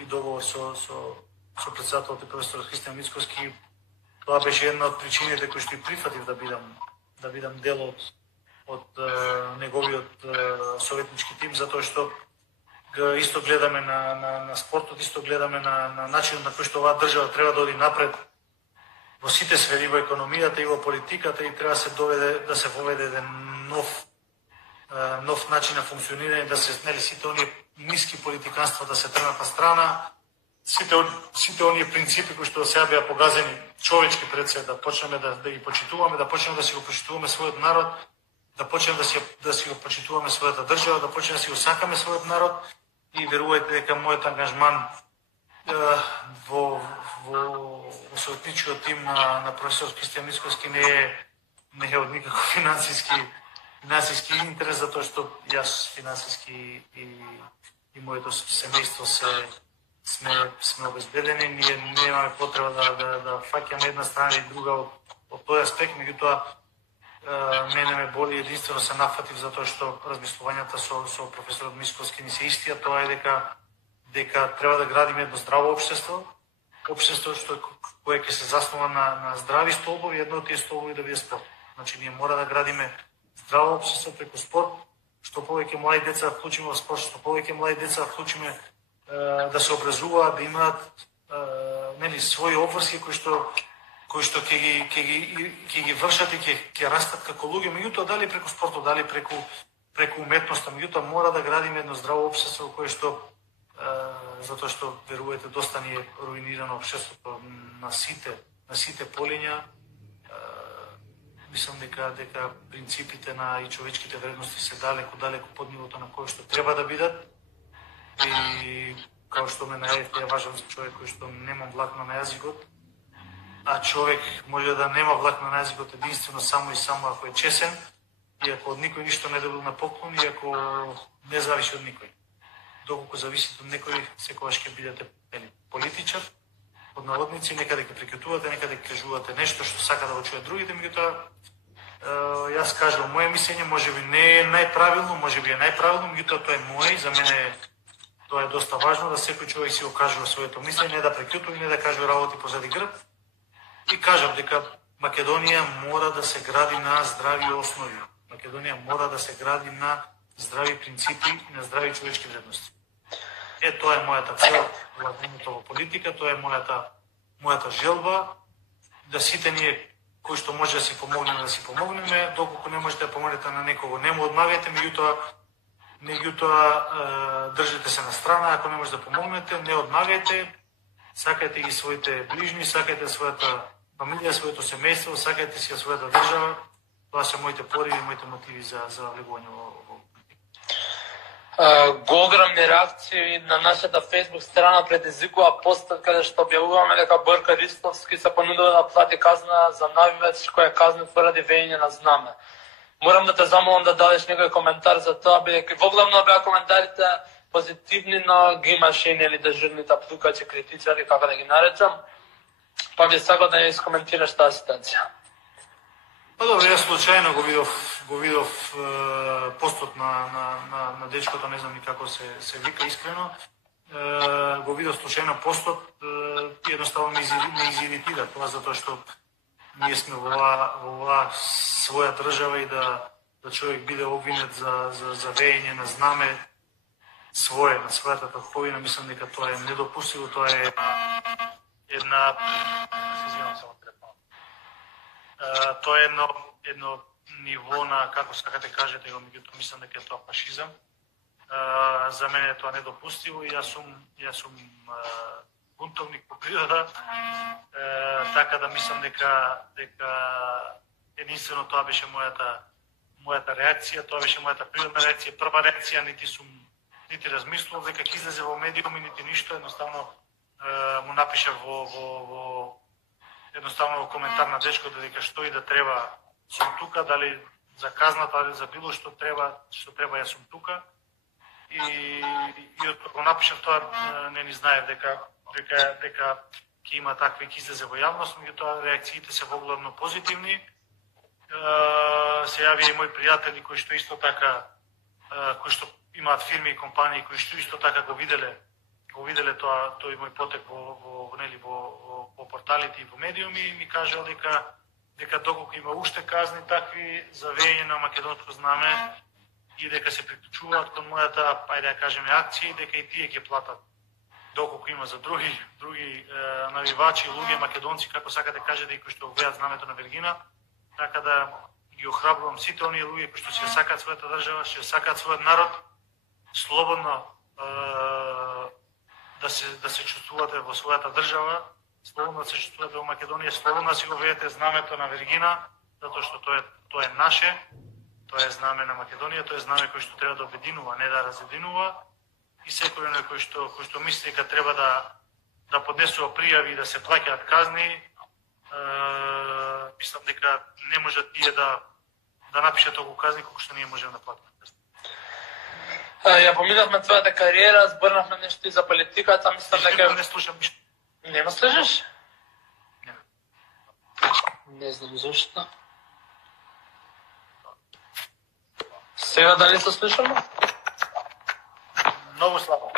и договор со председателот и професор Христијан Мицковски, тоа беше една од причините кои што и прифатив да бидам дел од неговиот советнички тим, затоа што исто гледаме на спортот, исто гледаме на начинот на кој што оваа држава треба да оди напред во сите сфери, во економијата и во политиката и треба да се воведе еден нов начин на функционирање, да се сите оние ниски политиканства да се тргнат на страна, сите оние принципи кои што сега беа погазени човечки пред се, да почнеме да ги почитуваме, да почнеме да си го почитуваме својот народ, да почнеме да си го почитуваме својата држава, да почнеме да си го сакаме својот народ и верувајте дека мојот ангажман во советничкиот тим на професор Христијан Мицковски не е од никаков финансиски интерес, затоа што јас финансиски и моето семејство сме обезбедени, ние немаме потреба да фаќаме една страна и друга од тој аспект, меѓутоа мене ме боли единствено се нафатив затоа што размислувањата со професорот Мицковски ни се истија, тоа е дека треба да градиме едно здраво општество кое ќе се заснова на здрави столбови, едно од тие столбови да биде спорт. Значи ние мора да градиме здраво општество преку спорт, што повеќе млади деца вклучиме во спорт, што повеќе млади деца вклучиме да се образуваат, да имаат своји обврски кои што ќе ги вршат и ќе растат како луѓе, меѓутоа дали преку спортот, дали преку преку уметноста, меѓутоа мора да градиме едно здраво општество кое што затоа што верувате доста ни е руинирано општеството на сите полиња. Мислам дека принципите на и човечките вредности се далеку под нивото на кое што треба да бидат. И како што ме најавите, ја важам за човек кој што нема влакна на јазикот, а човек може да нема влакна на јазикот единствено само и само ако е чесен, и ако од никој ништо не добил на поклон, и ако не зависи од никој. Доколку зависи од некој, секогаш ќе бидете политичар, под наводници, некаде ќе прекјутувате, некаде ќе кажувате нешто што сака да го чујат другите, меѓутоа јас кажувам моje мислење, можеби не е најправилно, можеби е најправилно, меѓутоа тоа е моje, за мене тоа е доста важно да секој човек си го кажува своето мислење, не да прекјутува и не да кажува работи позади грб. И кажам дека Македонија мора да се гради на здрави основи. Македонија мора да се гради на здрави принципи и на здрави човечки вредности. Тоа е мојата цел во политика, тоа е мојата желба, да сите ние кои што може да си помогнеме, доколку не можете да помогнете на некого, не му одмагајте, меѓутоа држите се на страна, ако не може да помогнете, не одмагајте, сакајте ги своите ближни, сакајте својата фамилија, своето семејство, сакајте си својата држава. Тоа се моите пориви, моите мотиви за влегување во Го огромни реакции на нашата Facebook страна предизвикува постот каде што објавуваме дека Борка Ристовски се понудува да плати казна за навивач кој е казнет поради веење на знаме. Морам да те замолам да дадеш некој коментар за тоа, бидејќи воглавно беа коментарите позитивни, но ги имаше и нели дежурните плукачи, критичари, како да ги наречам. Па би сакал да ја искоментираш таа ситуација. Па добро, јас случајно го видов постот на дечкото, не знам ни како се вика искрено. Го видов случајно постот и едноставно ме изиритира тоа, затоа што ние сме во оваа своја држава и да човек биде обвинет за веење на знаме свое, на својата татковина, мислам дека тоа е недопустиво, тоа е една тоа е едно ниво на, како сакате кажете го, меѓутоа мислам дека е тоа фашизам. За мене е тоа недопустиво и јас сум бунтовник по природа, така да мислам дека единствено тоа беше мојата реакција, тоа беше мојата природна реакција, прва реакција, нити размислував дека ќе излезе во медиуми, нити ништо, едноставно му напишав едноставно во коментар на дечкото дека што и да треба сум тука, дали за казната, дали за било што треба јас сум тука. И од кога го напишав тоа не ни знаев дека ќе има такви, ќе излезе во јавност, меѓутоа реакциите се воглавно позитивни. Се јави и мои пријатели кои што исто така, кои што имаат фирми и компании, кои што исто така го виделе тој мој потек во порталите и во медиуми, и ми кажа дека доколку има уште казни такви за веење на македонско знаме и дека се приклучуваат кон мојата, ајде да кажеме, акција, дека и тие ќе платат. Доколку има за други навивачи, луѓе македонци, како сакате кажете, и кои што веат знамето на Вергина, така да ги охрабрувам сите оние луѓе кои што се сакаат својата држава, се сакаат својот народ, слободно да се чувствувате во својата држава, слободно да се чувствувате во Македонија, слободно да си го видите знамето на Вергина, затоа што тоа е наше, тоа е знаме на Македонија, тоа е знаме кој што треба да обединува, не да разединува, и секој оној кој што мисли дека треба да поднесува пријави и да се плаќаат казни, мислам дека не може тие да напишат толку казни колку што ние можеме да платиме казни. Ја поминавме твојата кариера, зборнавме нешто и за политиката, мислам дека... Не слушам ништо. Не ме слушаш? Не. Не знам зашто. Сега дали се слушаме? Многу слабо.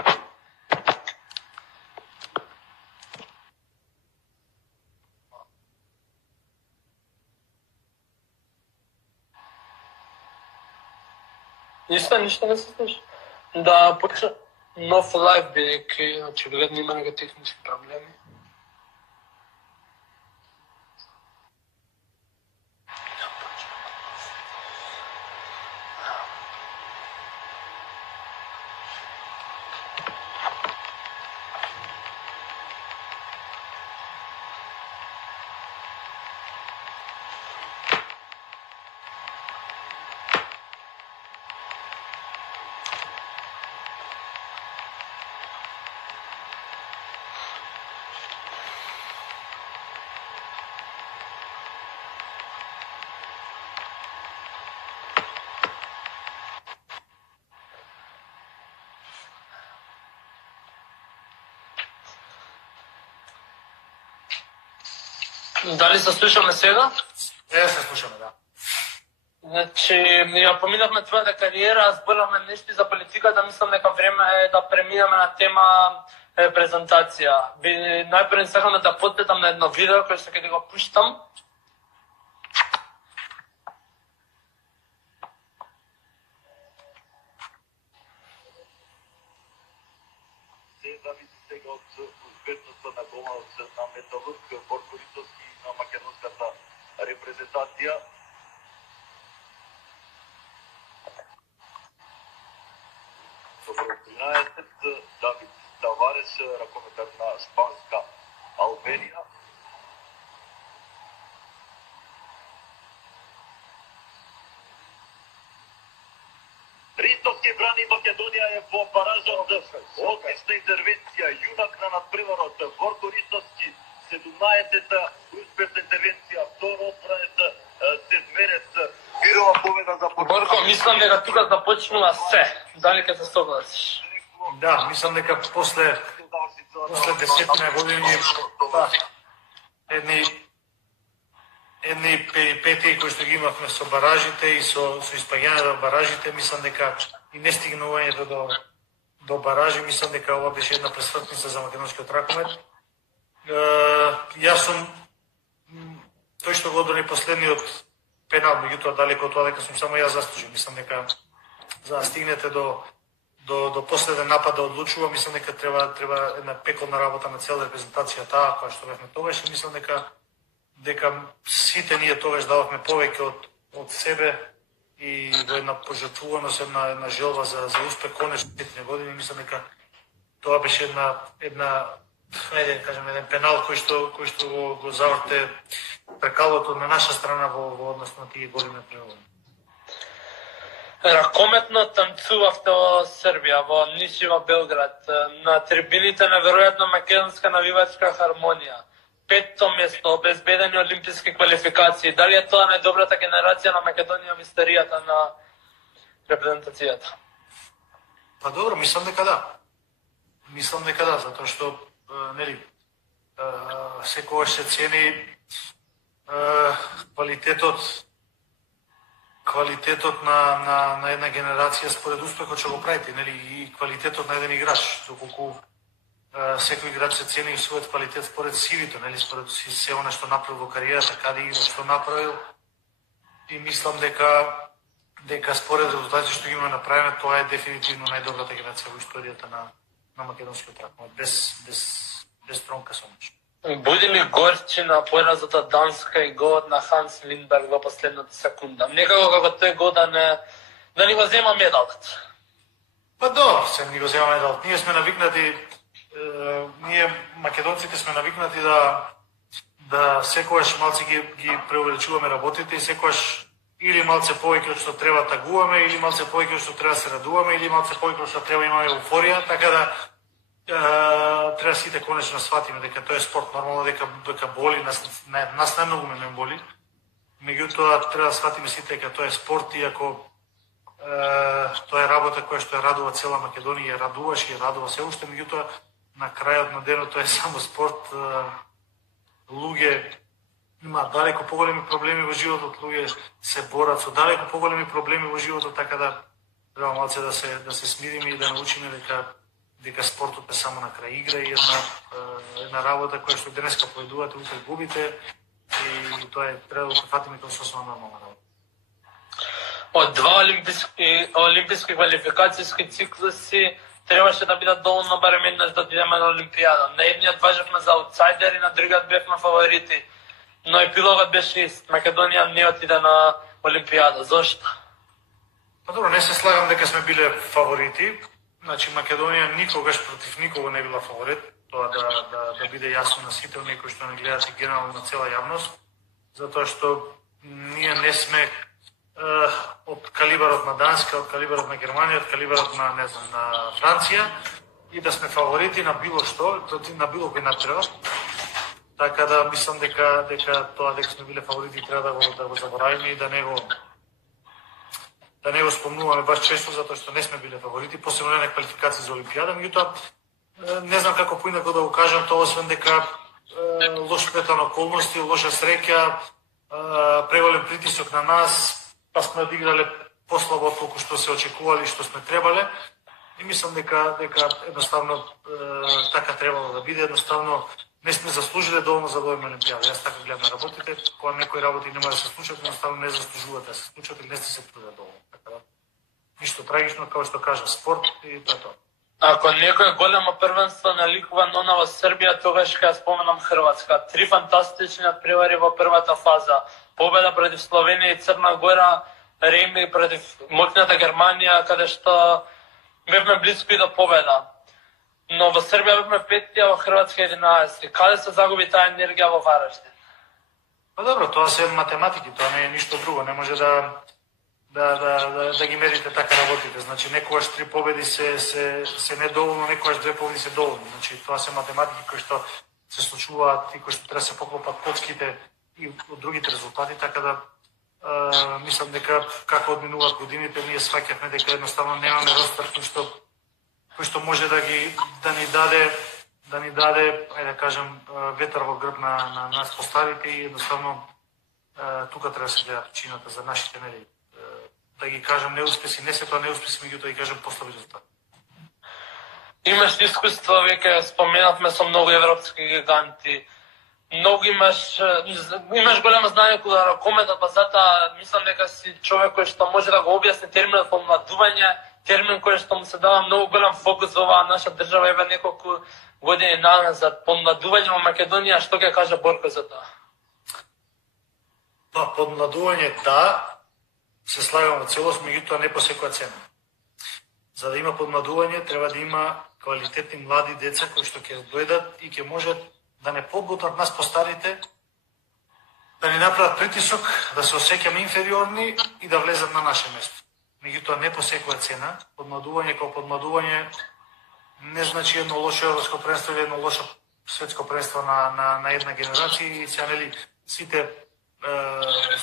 Ништо не се слуша. Да почна нов лайв, бидејќи очигледно има некои технички проблеми. Дали се слушаме сега? Се слушаме, да. Значи, ја поминавме твојата кариера, зборуваме нешто за политиката, мислам дека време е да преминеме на тема презентација. Најпрво сакам да подпетам на едно видео кое што ќе го пуштам. Зависи сега од успешноста на голманот на Металург, Борко Ритовски на македонската репрезентација. Добро, 13 Давид Таварес, ракометар на Шпанска Албенија. Ристовски брани Македонија е во баражот. Отлична интервенција, јунак на надпреварот. Борко Ристовски, 17-та успешна интервенција, второ одбранец Седмерец. Вирова победа за Борко, мислам дека тука започнува се. Дали ќе се согласиш? Да, мислам дека после 10 години едни перипетии кои што ги имавме со баражите и со испаѓањето во баражите, мислам дека и не стигнувањето до баражи, мислам дека ова беше една пресвртница за македонскиот ракомет. Јас сум тој што го одбрани последниот пенал, меѓутоа далеко од тоа дека сум само јас заслужен. Мислам дека за да стигнете до последен напад да одлучува, мислам дека треба една пеколна работа на цела репрезентација таа која што бевме тогаш и мислам дека сите ние тогаш дававме повеќе од себе и во една пожртвуваност, една желба за успех конечно 4 години. Мислам дека тоа беше еден пенал кој што го заврте прекалото на наша страна во однос на тие големи преводи. Ракометно танцувавте во Србија, во Ниш и во Белград. На трибините неверојатно македонска навивачка хармонија. 5-то место, обезбедени олимписки квалификации. Дали е тоа најдобрата генерација на Македонија во историјата на репрезентацијата? Па добро, мислам дека да. Затоа што секогаш се цени квалитетот на една генерација според успехот што го правите, и квалитетот на еден играч, доколку секој играч се цени и својот квалитет според CV-то, според се она што направил во кариерата, каде игра, што направил. И мислам дека според резултатите што ги има направено, тоа е дефинитивно најдобрата генерација во историјата на македонскиот ракомет, без тронка сомнеш. Буди ли горчина поразата Данска и голот на Ханс Линдберг во последната секунда? Некако како тој гол да ни го зема медалот. Па добро, се ни го зема медалот. Ние сме навикнати, ние македонците сме навикнати да секогаш малце ги преувеличуваме работите и секогаш или малце повеќе од што треба тагуваме, или малце повеќе од што треба се радуваме, или малце повеќе од што треба имаме еуфорија, така да треба сите конечно сватиме дека тоа е спорт, нормално дека боли, нас најмногу ме боли. Меѓутоа треба да сватиме сите дека тоа е спорт и ако тоа е работа која што ја радува цела Македонија, ја радуваше и радува се уште, меѓутоа на крајот на денот тоа е само спорт. Луѓе има далеко поголеми проблеми во животот, луѓе се борат со далеко поголеми проблеми во животот, така да треба малце да се смириме и да научиме дека спортот е само на крај игра и една работа која што денеска победувате, утре губите и тоа е треба да се фатиме како сосема нормална работа. Од два олимписки квалификацијски циклуси требаше да бидат доволно барем еднаш да отидеме на Олимпијада. На едниот важевме за аутсайдери, на другиот бевме фаворити. Но епилогот беше ист. Македонија не отиде на Олимпијада. Зошто? Па добро, не се слагам дека сме биле фаворити. Значи Македонија никогаш против никого не била фаворит. Тоа да биде јасно на сите оние кои што не гледат и генерално на цела јавност, затоа што ние не сме од калибарот на Данска, од калибарот на Германија, од калибарот на Франција и да сме фаворити на било што, на било кој натреба. Така да мислам дека тоа дека сме биле фаворити треба да го заборавиме и да не го спомнуваме баш често затоа што не сме биле фаворити, посебно не на квалификации за Олимпијада, меѓутоа не знам како поинако да го кажам тоа, освен дека лош сплетен околности, лоша среќа, преголем притисок на нас, па сме одиграле послабо отколку што се очекували, што сме требале. И мислам дека едноставно така требало да биде, едноставно не сме заслужиле доволно за да одиме Олимпијада. Јас така гледам на работите, кога некои работи нема да се случат, едноставно не заслужуваат да се случат или не сте се трудат доволно. Така да, ништо трагично, како што кажа, спорт и тоа. Ако некој големо првенство наликува на во Србија, тогаш ќе споменам Хрватска. 3 фантастични надпревари во првата фаза. Победа против Словенија и Црна Гора, реми против моќната Германија, каде што бевме близко и до победа. Но во Србија бевме 5, а во Хрватска 11. Каде се загуби таа енергија во Вараштин? Па добро, тоа се математики, тоа не е ништо друго, не може да ги мерите така работите. Значи некогаш 3 победи се недоволно, некогаш 2 победи се доволно. Значи тоа се математики кои што се случуваат и кои што треба да се поклопат коцките и од другите резултати, така да мислам дека како одминуваат годините, ние сваќавме дека едноставно немаме ростер кој што може да ни даде, ајде да кажем, ветар во грб на нас постарите и едноставно тука треба да се гледа причината за нашите нели, да ги кажем неуспеси, не се тоа неуспеси, меѓутоа да ги кажем послаби резултати. Имаш искуство, веќе споменавме со многу европски гиганти. Многу имаш големо знаење кога ракометот, па затоа мислам дека си човек кој што може да го објасни терминот помладување, термин кој што му се дава многу голем фокус во оваа наша држава, еве неколку години назад. Помладување во Македонија, што ќе каже Борко за тоа? Па, помладување да, се слагам во целост, меѓутоа не по секоја цена. За да има подмладување, треба да има квалитетни млади деца кои што ќе дојдат и ќе можат да не подготват нас постарите, да ни направат притисок, да се осеќаме инфериорни и да влезат на наше место. Меѓутоа не по секоја цена. Подмладување како подмладување не значи едно лошо европско првенство или едно лошо светско првенство на една генерација и сега нели сите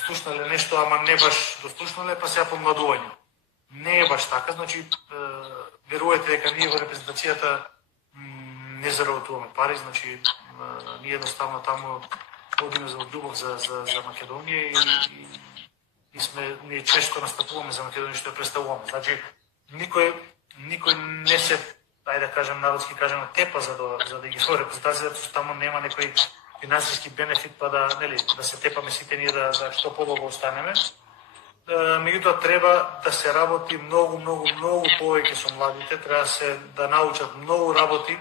слушнале нешто, ама не баш дослушнале, па сега помладување. Не е баш така, значи верувате дека ние во репрезентацијата не заработуваме пари, значи ние едноставно таму одиме за љубов за Македонија и ние често настапуваме за Македонија што ја представуваме. Значи никој не се, ајде да кажем народски кажем, тепа за да ги во репрезентацијата, што таму нема некој финансиски бенефит, па да се тепаме сите ние да што подолго останеме. Меѓутоа треба да се работи многу повеќе со младите, треба да научат многу работи.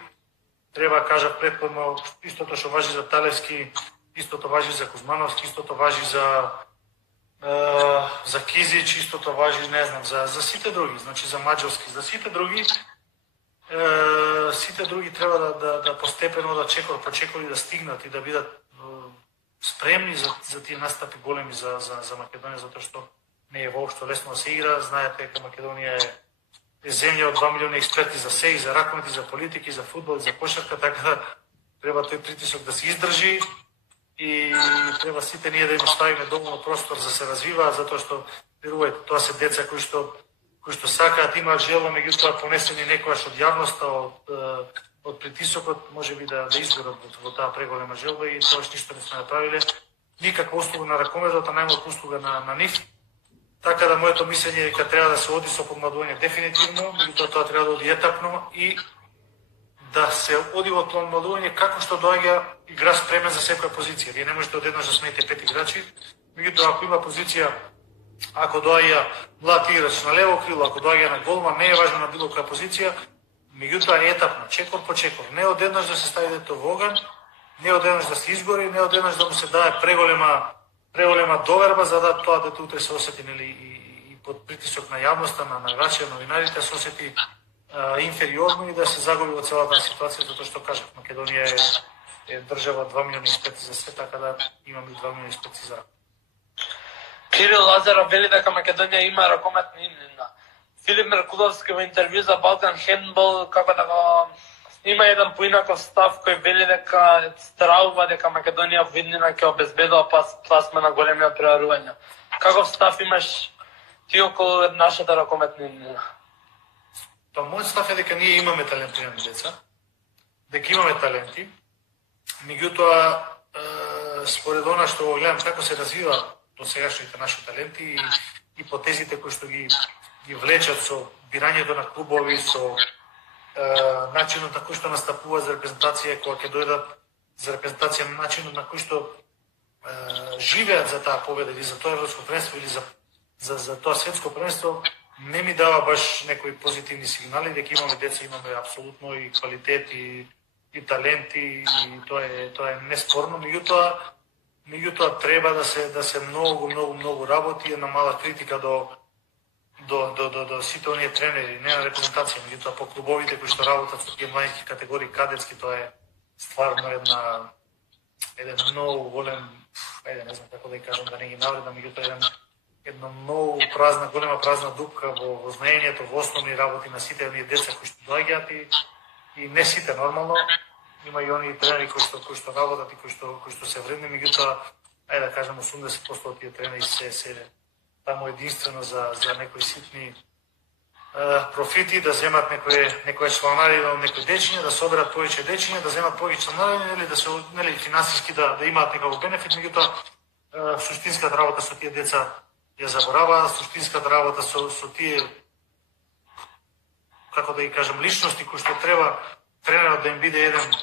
Треба кажа претходно истото што важи за Талевски, истото важи за Кузмановски, истото важи за Кизич, истото важи, не знам, за сите други, значи за Маđarски, за сите други. Сите други треба да постепено, да чекор по чекор да стигнат и да бидат спремни за тие настапи големи за Македонија, затоа што не е воопшто лесно да се игра. Знаете дека Македонија е земја од 2 милиони експерти за се, и за ракомети, за политики, за фудбал, за кошарка, така да треба тој притисок да се издржи и треба сите ние да им оставиме доволно простор за се развиваат, затоа што верувајте, тоа се деца кои што сакаат, имаат желба, меѓутоа понесени некогаш од јавноста, од притисокот, можеби да изгорат во таа преголема желба и тоа ништо не сме направиле. Никаква услуга на ракометот, а најмалку услуга на нив. Така да моето мислење е дека треба да се оди со помладување дефинитивно, меѓутоа тоа треба да оди етапно и да се оди во помладување како што доаѓа игра спремен за секоја позиција. Вие не можете одеднаш да смените 5 играчи, меѓутоа ако има позиција, ако доаѓа млад играч на лево крило, ако доаѓа на голман, не е важно на било која позиција, меѓутоа е етапно, чекор по чекор. Не одеднаш да се стави дето во оган, не одеднаш да се изгори, не одеднаш да му се даде преголема доверба за да тоа дете утре се осети нели и под притисок на јавноста, на играчите, новинарите се осети инфериорно и да се загуби во целата ситуација, затоа што кажав, Македонија е држава 2 милиони експерти за се, така да имаме 2 милиони експерти за. Кирил Лазаров вели дека Македонија има ракометна имена. Филип Меркуловски во интервју за Балкан Хендбол како да го има еден поинаков став кој вели дека страува дека Македонија во иднина ќе обезбедува пласма на големи преварувања. Каков став имаш ти околу нашата ракометна имена? Па мојот став е дека ние имаме талентирани деца, дека имаме таленти, Меѓутоа, според она што го гледам како се развива до сегашните наши таленти и потезите кои што ги влечат со бирањето на клубови, со начинот на кој што настапува за репрезентација, кога ќе дојдат за репрезентација, начинот на кој што живеат за таа победа или за тоа европско првенство или за тоа светско првенство, не ми дава баш некои позитивни сигнали дека имаме деца, имаме апсолутно и квалитет и таленти и тоа е неспорно, меѓутоа треба да се многу работи, една мала критика до сите оние тренери, не на репрезентација, меѓутоа по клубовите кои што работат со тие млади категории кадетски, тоа е стварно еден многу голем, не знам како да ја кажам, да не ги навредам, меѓутоа една многу голема празна дупка во знаењето, во основни работи на сите оние деца кои што доаѓаат и не сите нормално. Има и оние тренери кои што работат и кои што се вредни, меѓутоа, да кажем 80% од тие тренери се таму единствено за некои ситни профити, да земат некоја чланарина од некои дечиња, да соберат повеќе дечиња, да земат повеќе чланарина или да се финансиски да имаат некаков бенефит, меѓутоа суштинската работа со тие деца ја забораваат, суштинската работа со тие, како да ги кажам, личности кои што треба тренерот да им биде еден,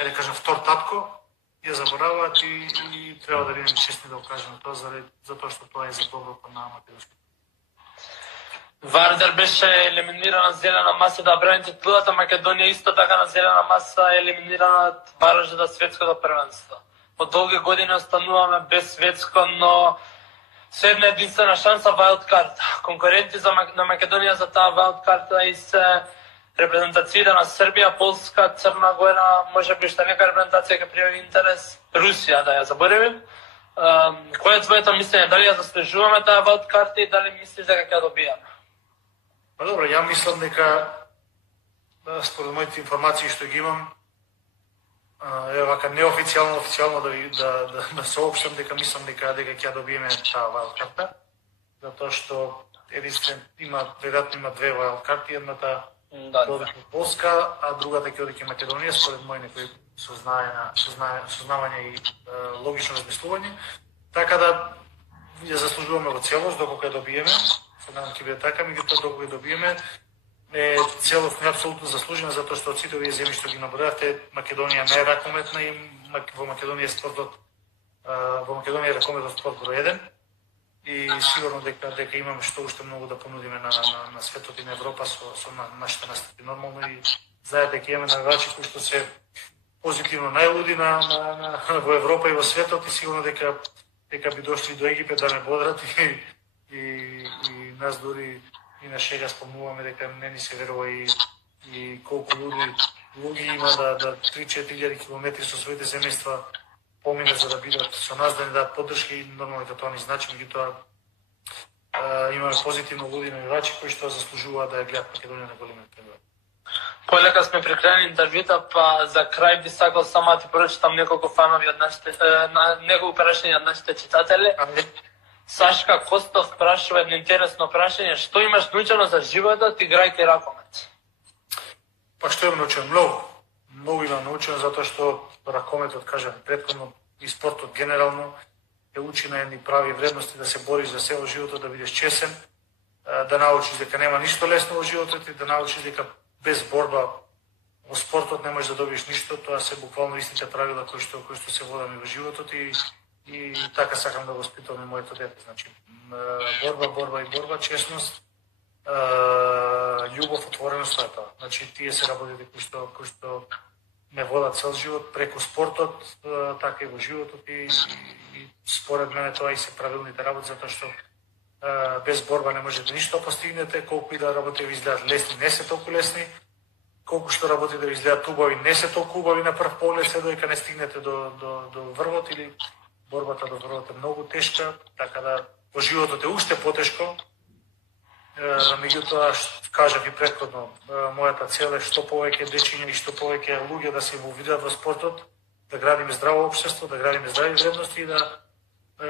да кажам, втор татко, ја забораваат и треба да бидеме честни да го кажеме тоа, затоа што тоа е за доброто на македонското. Вардар беше елиминирана зелена маса да брани титулата, Македонија исто така на зелена маса е елиминирана од баражот за светското првенство. По долги години остануваме без светско, но со една единствена шанса wild card. Конкуренти на Македонија за таа wild card и се репрезентациите на Србија, Полска, Црна Гора, може би што нека репрезентација ќе пријави интерес, Русија да ја заборавим. Кој е твоето мислење? Дали ја заслужуваме таа wild card и дали мислиш дека ќе ја добијаме? Па добро, ја мислам дека според моите информации што ги имам, вака неофицијално, официјално да соопштам дека мислам дека ќе ја добиеме таа wild card, затоа што веројатно има две wild card, едната оди во Полска, а другата ќе оди кај Македонија, според мои некои сознавање и логично размислување. Така да ја заслужуваме во целост доколку ја добиеме. Надам ќе биде така, меѓутоа доколку ја добиеме, целосно е апсолутно заслужена, затоа што од сите овие земји што ги набројавте, Македонија не е ракометна и во Македонија е ракометот спорт број 1. И сигурно дека имаме што уште многу да понудиме на светот и на Европа со нашите настапи нормално и знаете дека имаме навивачи кои што се позитивно најлуди во Европа и во светот и сигурно дека би дошли до Египет да не бодрат и нас дури и на шега спомнуваме дека не ни се верува и колку луѓе има да 3-4 километри со своите семејства помине за да бидат со нас, да ни дадат поддршка и нормално дека тоа ни значи, меѓутоа имаме позитивно луди навивачи кои што заслужуваат да ја гледат Македонија на големи премиери. Полека сме при крај интервјута, па за крај би сакал само да ти прочитам неколку прашања од нашите читатели. Сашка Костов прашува едно интересно прашање: што имаш научено за животот играјќи ракомет? Па што имам научено? Многу имам научено, затоа што ракометот, кажам претходно, и спортот генерално те учи на едни прави вредности, да се бориш за се во животот, да бидеш чесен, да научиш дека нема ништо лесно во животот и да научиш дека без борба во спортот не можеш да добиеш ништо. Тоа се буквално истите правила кои што се водаме во животот и така сакам да воспитувам моето дете. Значи, борба, честност, љубов, отвореност, тоа е тоа. Значи, тие се работите кои што ме водат цел живот преку спортот, така и во животот и според мене тоа и се правилните работи, затоа што без борба не можете ништо постигнете, колку и да работите ви изгледат лесни, не се толку лесни, колку што работите да ви изгледат убави, не се толку убави на прв поглед, се додека не стигнете до врвот или борбата до врвот е многу тешка, така да во животот е уште потешко. Меѓутоа, кажав и претходно, мојата цел е што повеќе дечиња и што повеќе луѓе да се инволвираат во спортот, да градиме здраво општество, да градиме здрави вредности и да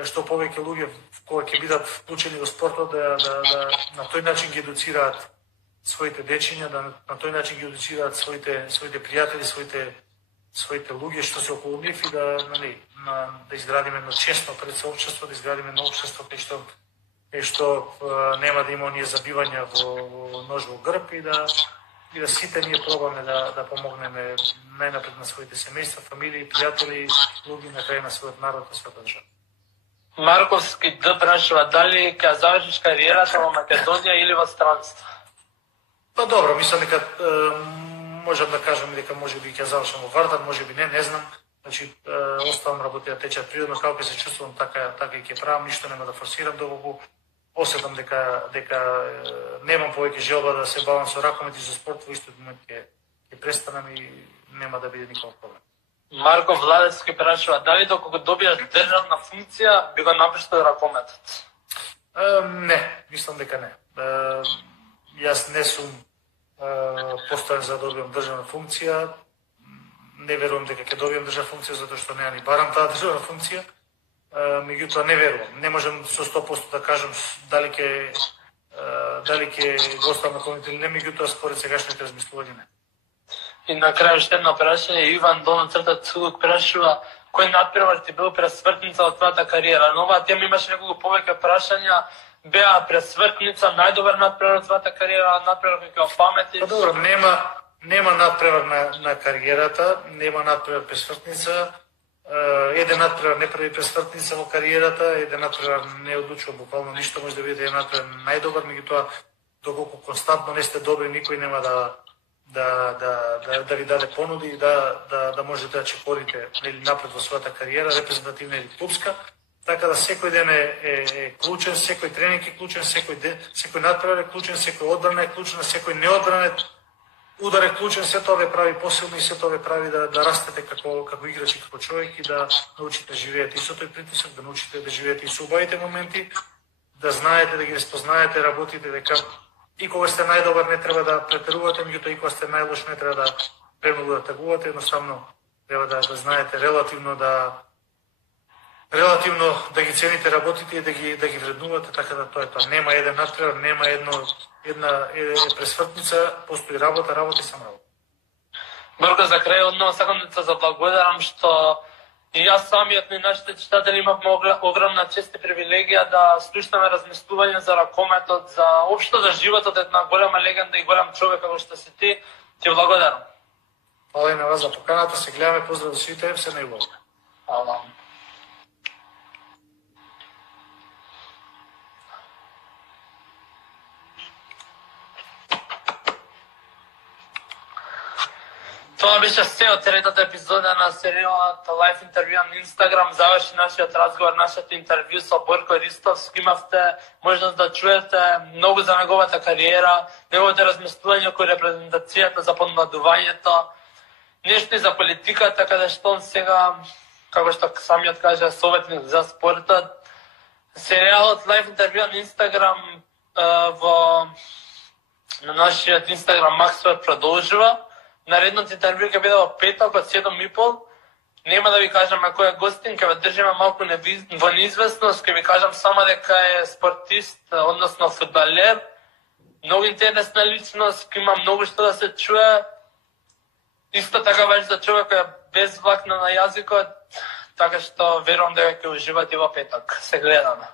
што повеќе луѓе кои ќе бидат вклучени во спортот да на тој начин ги едуцираат своите дечиња, да на тој начин ги едуцираат своите пријатели, своите своите луѓе што се околу нив и да изградиме едно честно пред сообщество, да изградиме едно општество кај што нема да има оние забивања во нож во грб и да сите ние пробаме да помогнеме најнапред на своите семејства, фамилии, пријатели, луѓе на крај на својот народ и својата држава. Марковски Д прашува дали ќе завршиш кариерата во Македонија или во странство? Па добро, мислам дека можам да кажам дека можеби ќе завршам во Вардар, можеби не знам. Значи, оставам работи да течат природно, како ќе се чувствувам, така и ќе правам, ништо нема да форсирам доколку осетам дека немам повеќе желба да се бавам со ракомет и со спорт, во истиот момент ќе престанам и нема да биде никаков проблем. Марко Владецки прашува дали докога добиеш државна функција би го напуштил ракометот? Не, мислам дека не. Јас не сум постојан за да добиам државна функција. Не верувам дека ќе добиам државна функција затоа што не ни барам таа државна функција. Меѓутоа не верувам. Не можам со 100% да кажам дали ќе го оставам на комитет или не, меѓутоа според сегашните размислувања не. И на крај уште едно прашање, Иван Цугук прашува кој надпревар ти бил пресвртница од твојата кариера? На оваа тема имаше неколку повеќе прашања. Беа пресвртница, најдобар надпревар од твојата кариера, надпревар кој ќе опаметиш? Па добро, нема надпревар на кариерата, нема надпревар пресвртница. Еден надпревар не прави пресвртница во кариерата, еден надпревар не одлучува буквално ништо, може да биде еден надпревар најдобар, меѓутоа доколку константно не сте добри, никој нема да ви даде понуди и да можете да чекорите или напред во својата кариера, репрезентативна или клубска. Така да секој ден е клучен, секој тренинг е клучен, секој надпревар е клучен, секој одбрана е клучна, секој неодбрана удар е клучен, се тоа ве прави посилни и се тоа ве прави да растете како играч и како човек и да научите да живеете и со тој притисок, да научите да живеете и со убавите моменти, да знаете, да ги разпознаете, работите дека и кога сте најдобар не треба да претерувате, меѓутоа и кога сте најлош не треба да премногу да тагувате, едноставно треба да знаете релативно да ги цените работите и да ги вреднувате, така да тоа е тоа. Нема еден надпревар, нема една пресвртница, постои работа и само работа. Борко, за крај одново сакам да се заблагодарам што и јас самиот и нашите читатели имавме огромна чест и привилегија да слушнеме размислување за ракометот, за општо за животот една голема легенда и голем човек како што си ти. Ти благодарам. Фала и на вас за поканата, се гледаме, поздрав до сите, се најубаво. Фала. Тоа беше се од третата епизода на серијалот Live интервју на Инстаграм. Заврши нашиот разговор, нашето интервју со Борко Ристовски. Имавте можност да чуете многу за неговата кариера, неговите размислувања околу репрезентацијата, за подмладувањето, нешто и за политиката, каде што он сега, како што самиот каже, советник за спортот. Серијалот Live интервју на Инстаграм на нашиот Инстаграм Максвер продолжува. Наредното интервју ќе биде во петок од 7:30. Нема да ви кажам кој е гостин, ќе ве држиме малку во неизвестност, ќе ви кажам само дека е спортист, односно фудбалер. Многу интересна личност, има многу што да се чуе. Исто така важи за човек кој е без влакна на јазикот, така што верувам дека ќе уживате во петок. Се гледаме.